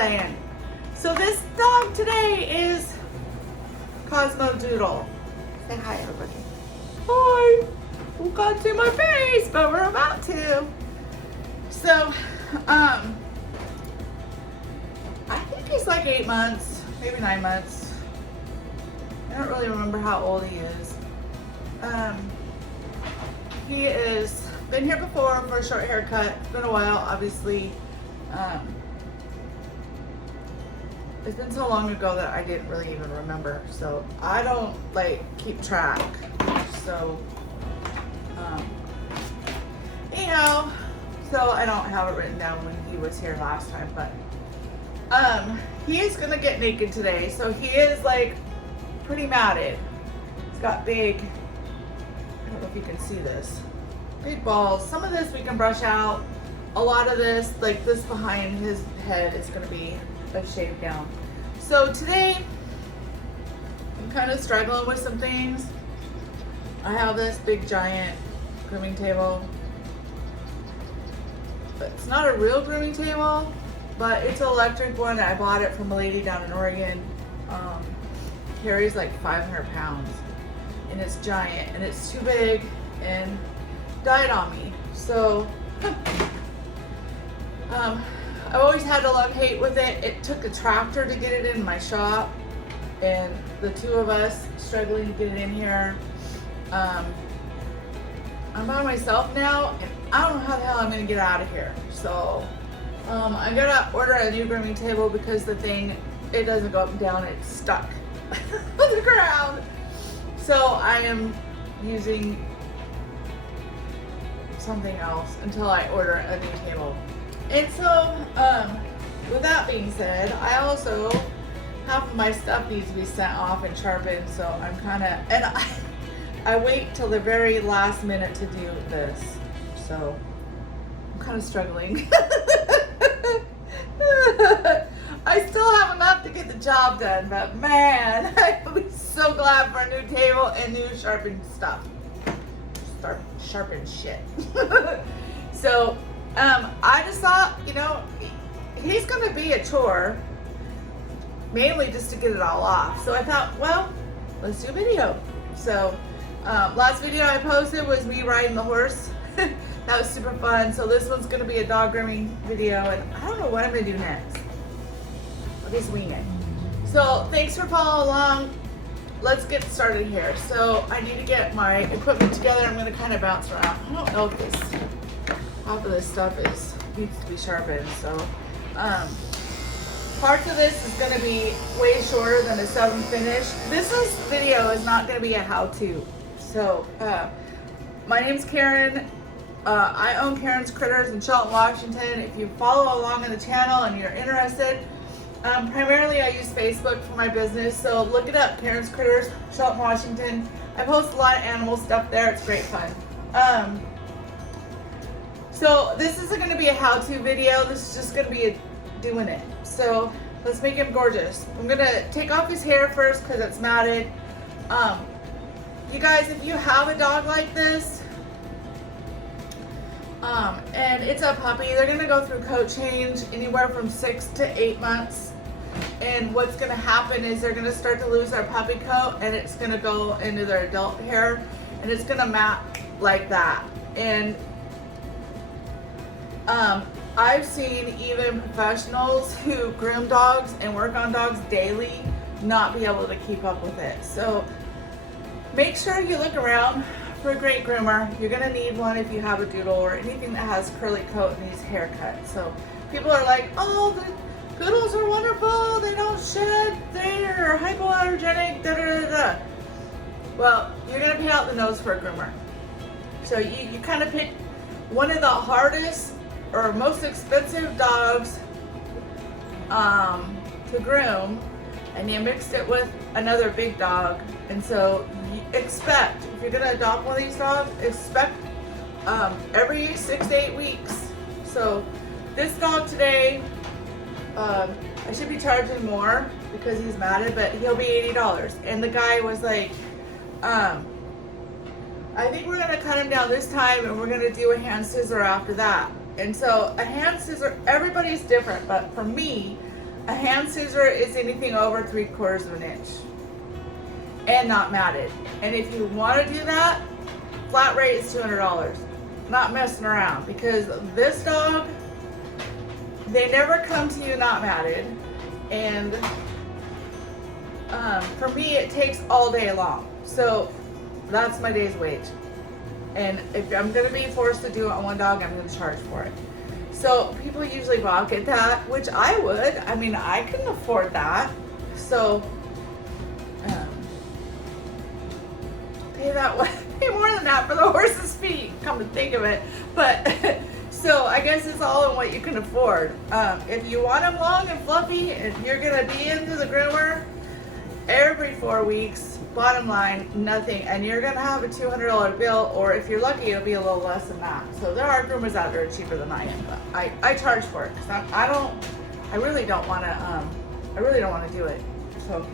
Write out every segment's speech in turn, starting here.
Disneyland. So this dog today is Cosmo Doodle. Say hi, everybody. Hi. We can't see my face, but we're about to. So, I think he's like 8 months, maybe 9 months. I don't really remember how old he is. He is been here before for a short haircut. It's been a while, obviously. It's been so long ago that I didn't really even remember. So I don't like keep track. So, anyhow, so I don't have it written down when he was here last time, but he is gonna get naked today. So he is like pretty matted. He's got big, I don't know if you can see this, big balls. Some of this we can brush out. A lot of this, like this behind his head, is gonna be a shave down. So today, I'm kind of struggling with some things. I have this big giant grooming table. But it's not a real grooming table, but it's an electric one. I bought it from a lady down in Oregon. Carries like 500 pounds and it's giant and it's too big and died on me. So I've always had a love-hate with it. It took a tractor to get it in my shop and the two of us struggling to get it in here. I'm by myself now and I don't know how the hell I'm gonna get out of here. So I'm gonna order a new grooming table because the thing, it doesn't go up and down, it's stuck on the ground. So I am using something else until I order a new table. And so with that being said, I also, half of my stuff needs to be sent off and sharpened, so I'm kind of, and I wait till the very last minute to do this. So I'm kind of struggling. I still have enough to get the job done, but man, I'll be so glad for a new table and new sharpened stuff. Start sharpened shit. So I just thought, you know, he's gonna be a chore, mainly just to get it all off. So I thought, well, let's do a video. So last video I posted was me riding the horse. That was super fun. So this one's gonna be a dog grooming video, and I don't know what I'm gonna do next. I'll just wing it. So thanks for following along. Let's get started here. So I need to get my equipment together. I'm gonna kind of bounce around. I don't know if this, half of this stuff needs to be sharpened. So parts of this is gonna be way shorter than a 7 finish. This video is not gonna be a how-to. So my name's Karen. I own Karen's Critters in Shelton, Washington. If you follow along in the channel and you're interested, primarily I use Facebook for my business. So look it up, Karen's Critters, Shelton, Washington. I post a lot of animal stuff there. It's great fun. So this isn't going to be a how-to video. This is just going to be doing it. So let's make him gorgeous. I'm going to take off his hair first because it's matted. You guys, if you have a dog like this, and it's a puppy, they're gonna go through coat change anywhere from 6 to 8 months. And what's gonna happen is they're gonna start to lose their puppy coat and it's gonna go into their adult hair and it's gonna mat like that. And I've seen even professionals who groom dogs and work on dogs daily not be able to keep up with it. So make sure you look around for a great groomer. You're gonna need one if you have a doodle or anything that has curly coat and needs haircut. So people are like, oh, the poodles are wonderful, they don't shed, they're hypoallergenic, da da da da. Well, you're gonna pay out the nose for a groomer. So you kind of pick one of the hardest or most expensive dogs to groom, and you mixed it with another big dog. And so you expect, if you're gonna adopt one of these dogs, expect every 6 to 8 weeks. So this dog today, I should be charging more because he's matted, but he'll be $80. And the guy was like, I think we're gonna cut him down this time and we're gonna do a hand scissor after that. And so a hand scissor, everybody's different, but for me, A hand scissor is anything over 3/4 of an inch and not matted. And if you want to do that, flat rate is $200. Not messing around, because this dog, they never come to you not matted. And for me, it takes all day long. So that's my day's wage. And if I'm going to be forced to do it on one dog, I'm going to charge for it. So people usually balk at that, which I would. I mean, I couldn't afford that. So pay more than that for the horse's feet, come to think of it. But so I guess it's all in what you can afford. If you want them long and fluffy, and you're going to be into the groomer every 4 weeks, bottom line, nothing, and you're gonna have a $200 bill, or if you're lucky, it'll be a little less than that. So there are groomers out there cheaper than I am, but I charge for it because I really don't want to do it. So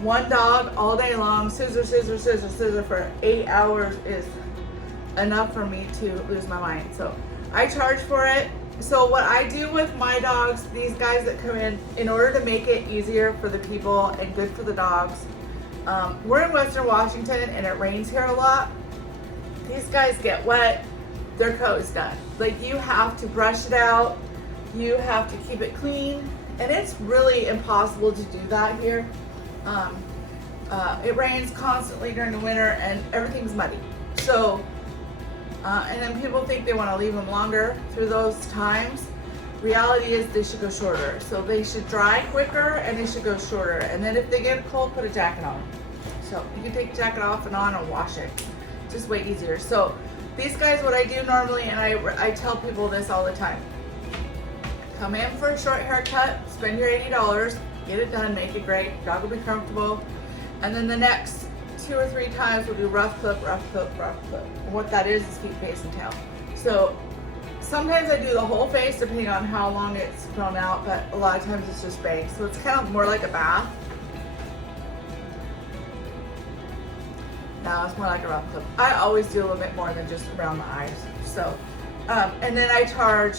one dog all day long, scissor for 8 hours is enough for me to lose my mind. So I charge for it. So what I do with my dogs, these guys that come in order to make it easier for the people and good for the dogs, we're in Western Washington and it rains here a lot. These guys get wet, their coat is done. Like, you have to brush it out, you have to keep it clean, and it's really impossible to do that here. It rains constantly during the winter and everything's muddy. So, and then people think they want to leave them longer through those times. Reality is they should go shorter. So they should dry quicker and they should go shorter. And then if they get cold, put a jacket on. So you can take the jacket off and on and wash it. Just way easier. So these guys, what I do normally, and I tell people this all the time. Come in for a short haircut, spend your $80, get it done, make it great, dog will be comfortable. And then the next 2 or 3 times we'll do rough clip. And what that is feet, face, and tail. So sometimes I do the whole face depending on how long it's grown out, but a lot of times it's just bangs. So it's kind of more like a bath. No, it's more like a rough clip. I always do a little bit more than just around the eyes. So, and then I charge,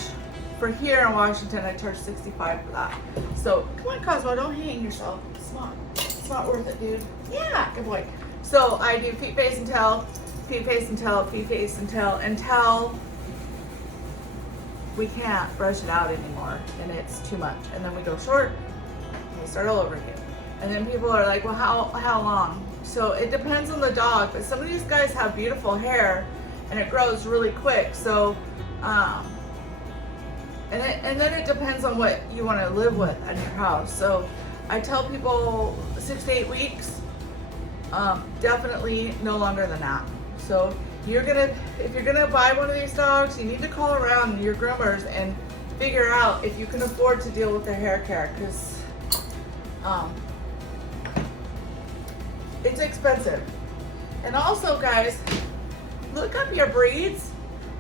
for here in Washington, I charge $65 for that. So come on, Cosmo, don't hang yourself. It's not worth it, dude. Yeah, good boy. So I do feet, face, and tail, feet, face, and tail, feet, face, and tail, until we can't brush it out anymore and it's too much. And then we go short and we start all over again. And then people are like, well, how long? So it depends on the dog, but some of these guys have beautiful hair and it grows really quick. So, and then it depends on what you want to live with at your house. So I tell people 6 to 8 weeks, definitely no longer than that. So if you're gonna buy one of these dogs, you need to call around your groomers and figure out if you can afford to deal with their hair care, because it's expensive. And also, guys, look up your breeds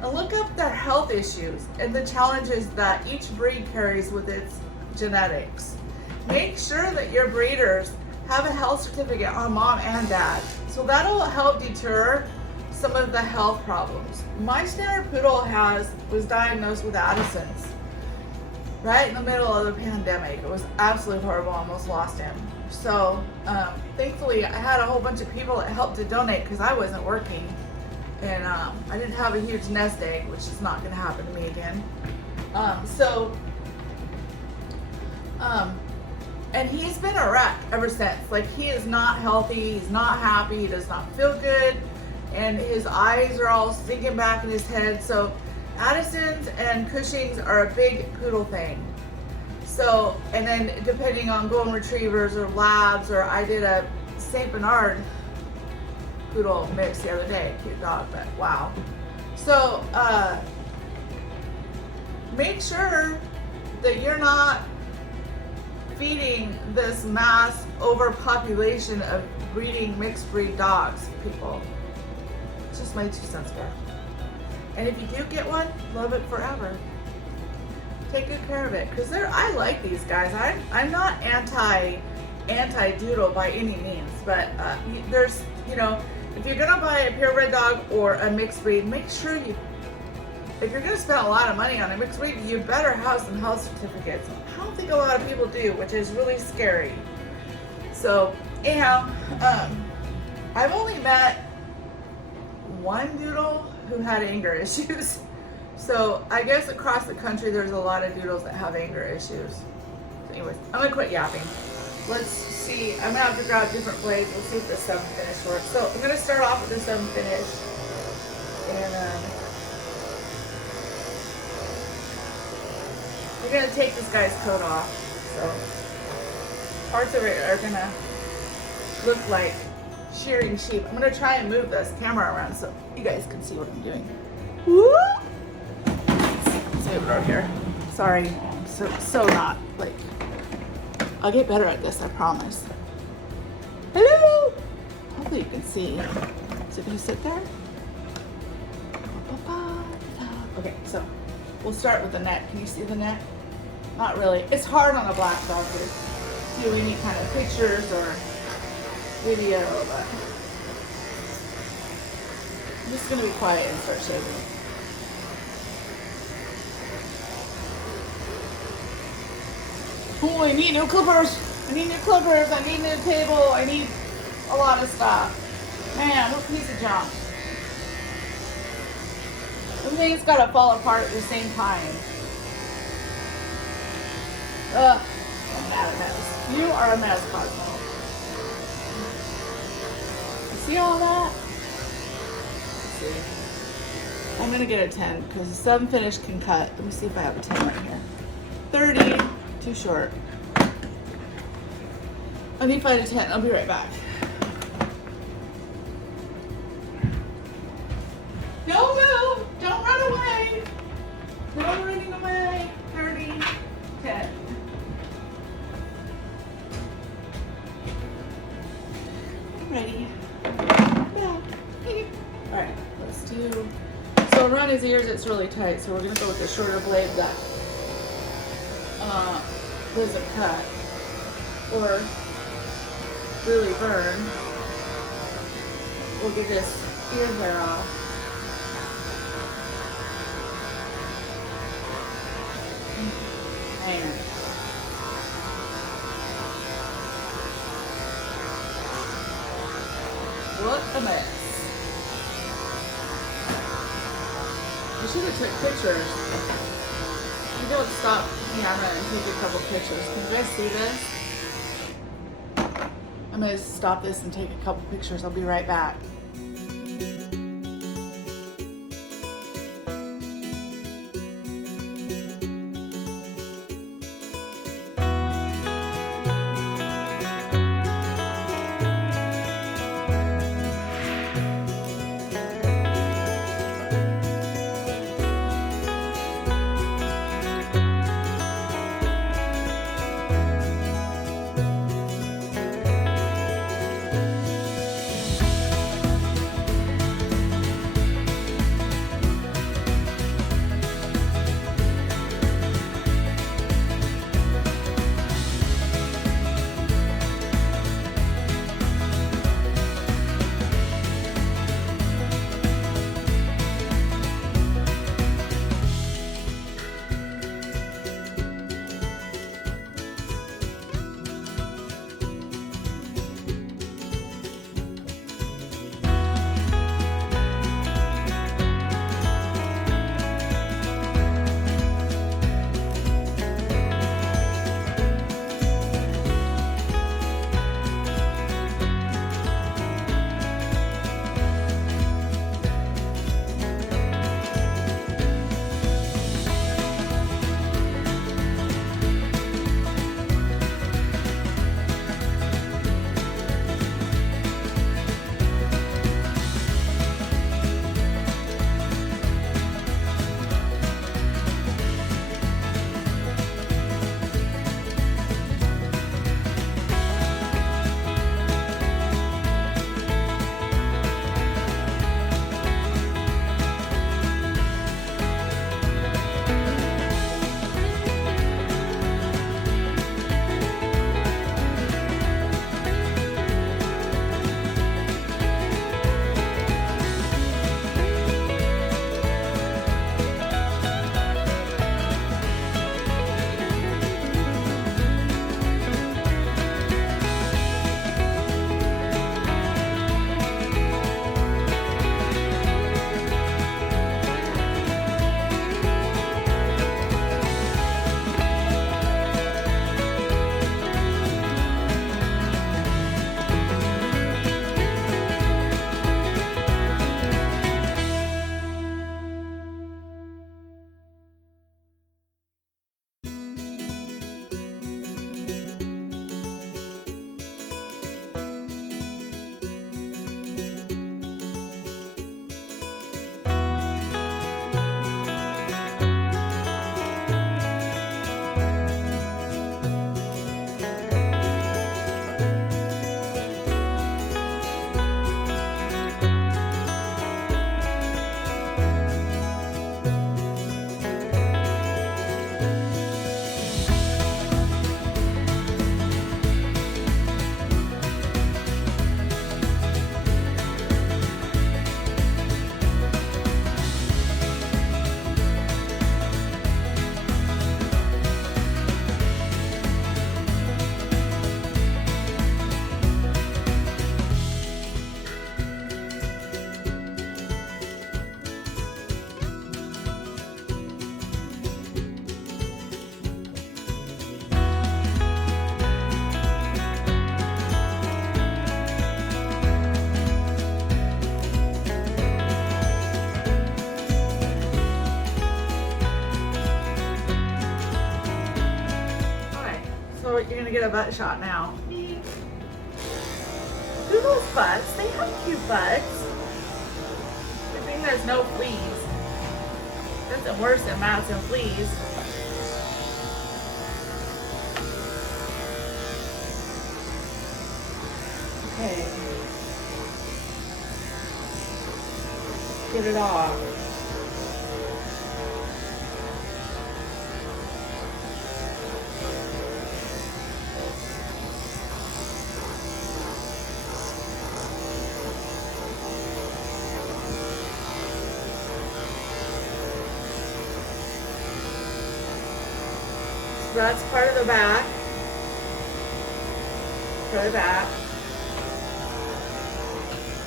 and look up their health issues and the challenges that each breed carries with its genetics. Make sure that your breeders have a health certificate on mom and dad. So that'll help deter some of the health problems. My standard poodle was diagnosed with Addison's right in the middle of the pandemic. It was absolutely horrible, almost lost him. So thankfully I had a whole bunch of people that helped to donate because I wasn't working, and I didn't have a huge nest egg, which is not gonna happen to me again. And he's been a wreck ever since. Like, he is not healthy, he's not happy, he does not feel good, and his eyes are all sinking back in his head. So Addison's and Cushing's are a big poodle thing. So, and then depending on golden retrievers or labs, or I did a Saint Bernard poodle mix the other day, cute dog, but wow. So make sure that you're not feeding this mass overpopulation of breeding mixed breed dogs, people. It's just my 2 cents worth. And if you do get one, love it forever. Take good care of it, because I like these guys. I'm not anti doodle by any means, but there's, if you're gonna buy a purebred dog or a mixed breed, make sure if you're gonna spend a lot of money on a mixed breed, you better have some health certificates. I don't think a lot of people do, which is really scary. So anyhow, I've only met one doodle who had anger issues. So I guess across the country there's a lot of doodles that have anger issues. So anyways, I'm gonna quit yapping. Let's see, I'm gonna have to grab different blades. We'll see if the 7 finish works. So I'm gonna start off with the 7 finish. And we're gonna take this guy's coat off. So parts of it are gonna look like shearing sheep. I'm gonna try and move this camera around so you guys can see what I'm doing. Woo! Let's move it over here. Sorry, so not like. I'll get better at this, I promise. Hello! Hopefully you can see. Is it gonna sit there? Okay, so we'll start with the neck. Can you see the neck? Not really. It's hard on a black dog to do any kind of pictures or video, but I'm just gonna be quiet and start shaving. Oh, I need new clippers. I need new clippers. I need new table. I need a lot of stuff. Man, what piece of junk. Everything's gotta fall apart at the same time. Ugh, I'm mad a mess. You are a mess, Cosmo. You see all that? Let's see. I'm gonna get a 10 because the 7 finish can cut. Let me see if I have a 10 right here. 30, too short. I need to find a 10. I'll be right back. Don't move. Don't run away. No running away. 30, 10. I'm ready. Back. Alright, let's do. So around his ears it's really tight, so we're gonna go with the shorter blade that doesn't cut or really burn. We'll get this ear hair off. Man. What a mess. I should have took pictures. Maybe I'll stop the camera and take a couple pictures. Can you guys see this? I'm going to stop this and take a couple pictures. I'll be right back. get a butt shot now. Doodle's butts, they have cute butts. I think there's no fleas. Nothing worse than mats and fleas. Okay. Get it off. That's part of the back. Part of the back.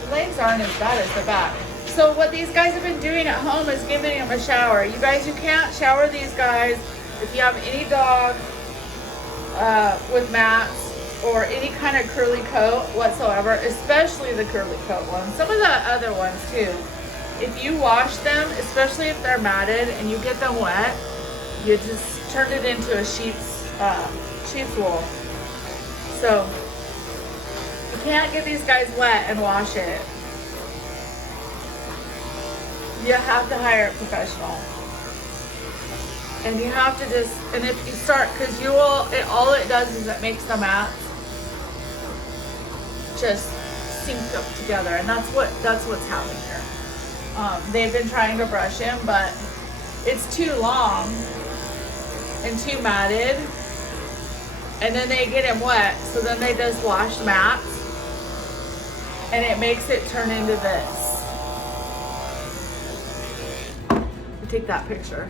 The legs aren't as bad as the back. So what these guys have been doing at home is giving them a shower. You guys, you can't shower these guys if you have any dog with mats or any kind of curly coat whatsoever, especially the curly coat ones. Some of the other ones too. If you wash them, especially if they're matted and you get them wet, you just turn it into a sheep's wool. So you can't get these guys wet and wash it. You have to hire a professional. And you have to just, and if you start, because you will, all it does is it makes the mats just sink up together, and that's what's happening here. They've been trying to brush him, but it's too long and too matted, and then they get him wet, so then they just wash mats, and it makes it turn into this. Take that picture.